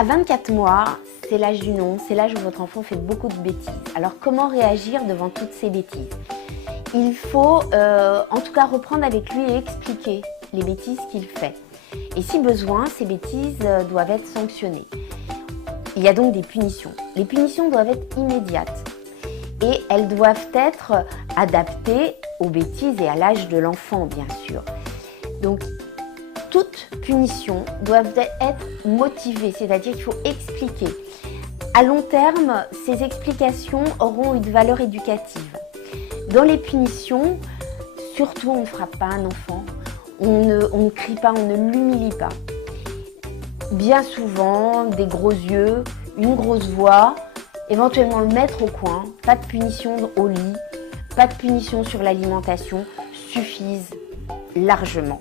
À 24 mois, c'est l'âge du non, c'est l'âge où votre enfant fait beaucoup de bêtises. Alors comment réagir devant toutes ces bêtises? Il faut en tout cas reprendre avec lui et expliquer les bêtises qu'il fait. Et si besoin, ces bêtises doivent être sanctionnées. Il y a donc des punitions. Les punitions doivent être immédiates et elles doivent être adaptées aux bêtises et à l'âge de l'enfant, bien sûr. Donc, toutes punitions doivent être motivées, c'est-à-dire qu'il faut expliquer. À long terme, ces explications auront une valeur éducative. Dans les punitions, surtout on ne frappe pas un enfant, on ne crie pas, on ne l'humilie pas. Bien souvent, des gros yeux, une grosse voix, éventuellement le mettre au coin, pas de punition au lit, pas de punition sur l'alimentation, suffisent largement.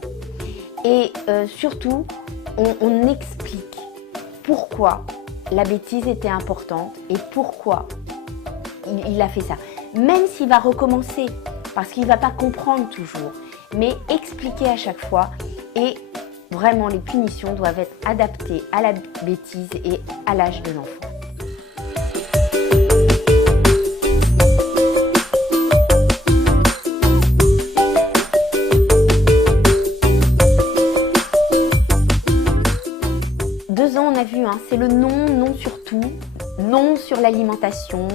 Et surtout, on explique pourquoi la bêtise était importante et pourquoi il a fait ça. Même s'il va recommencer, parce qu'il ne va pas comprendre toujours, mais expliquer à chaque fois. Et vraiment, les punitions doivent être adaptées à la bêtise et à l'âge de l'enfant. On a vu, c'est le non, non sur tout, non sur l'alimentation.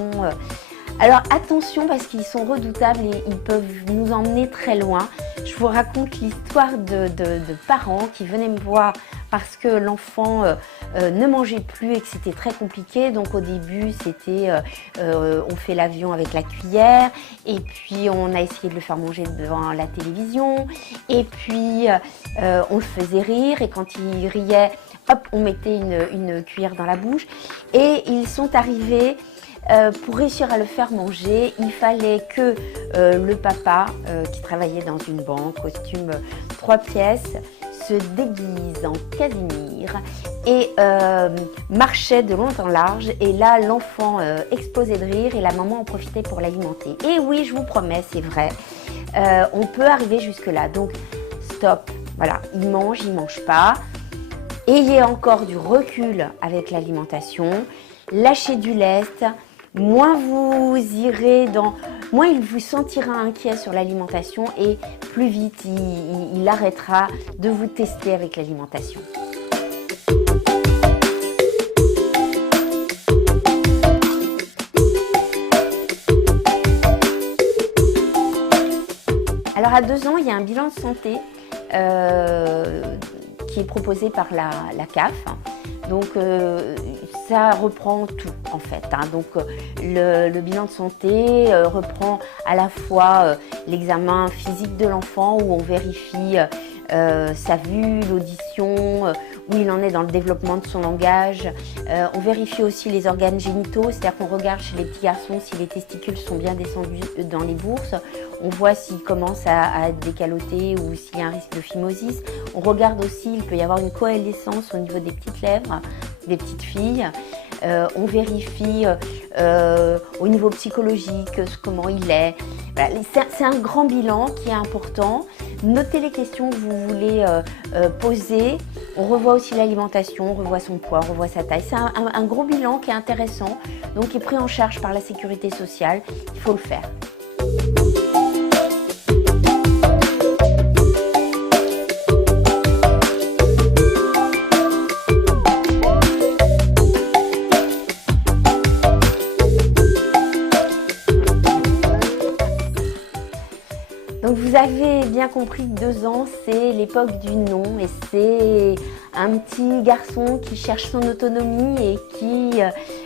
Alors attention parce qu'ils sont redoutables et ils peuvent nous emmener très loin. Je vous raconte l'histoire de parents qui venaient me voir parce que l'enfant ne mangeait plus et que c'était très compliqué. Donc au début c'était on fait l'avion avec la cuillère et puis on a essayé de le faire manger devant la télévision et puis on le faisait rire et quand il riait, hop, on mettait une cuillère dans la bouche et ils sont arrivés, pour réussir à le faire manger, il fallait que le papa, qui travaillait dans une banque, costume 3 pièces, se déguise en Casimir et marchait de long en large et là l'enfant explosait de rire et la maman en profitait pour l'alimenter. Et oui, je vous promets, c'est vrai, on peut arriver jusque là, donc stop, voilà, il mange pas. Ayez encore du recul avec l'alimentation, lâchez du lest, moins vous irez moins il vous sentira inquiet sur l'alimentation et plus vite il arrêtera de vous tester avec l'alimentation. Alors à 2 ans, il y a un bilan de santé qui est proposé par la CAF. Donc ça reprend tout en fait. Donc le bilan de santé reprend à la fois l'examen physique de l'enfant où on vérifie sa vue, l'audition, où il en est dans le développement de son langage. On vérifie aussi les organes génitaux, c'est-à-dire qu'on regarde chez les petits garçons si les testicules sont bien descendus dans les bourses. On voit s'ils commencent à être décalotés ou s'il y a un risque de phimosis. On regarde aussi, il peut y avoir une coalescence au niveau des petites lèvres, des petites filles. On vérifie au niveau psychologique comment il est. Voilà, c'est un grand bilan qui est important. Notez les questions que vous voulez poser. On revoit aussi l'alimentation, on revoit son poids, on revoit sa taille. C'est un gros bilan qui est intéressant, donc qui est pris en charge par la sécurité sociale. Il faut le faire. Donc vous avez bien compris que 2 ans, c'est l'époque du non et c'est un petit garçon qui cherche son autonomie et qui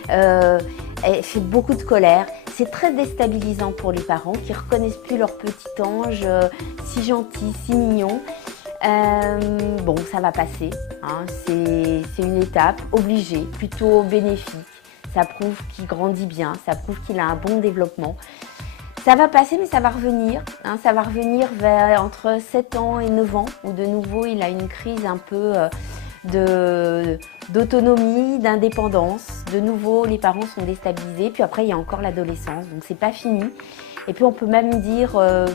fait beaucoup de colère. C'est très déstabilisant pour les parents qui ne reconnaissent plus leur petit ange si gentil, si mignon. Bon, ça va passer, c'est une étape obligée, plutôt bénéfique. Ça prouve qu'il grandit bien, ça prouve qu'il a un bon développement. Ça va passer, mais ça va revenir. Ça va revenir vers entre 7 ans et 9 ans, où de nouveau il a une crise un peu d'autonomie, d'indépendance. De nouveau, les parents sont déstabilisés. Puis après, il y a encore l'adolescence, donc c'est pas fini. Et puis on peut même dire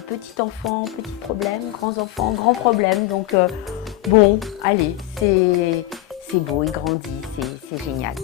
petit enfant, petit problème, grands enfants, grand problème. Donc bon, allez, c'est beau, il grandit, c'est génial.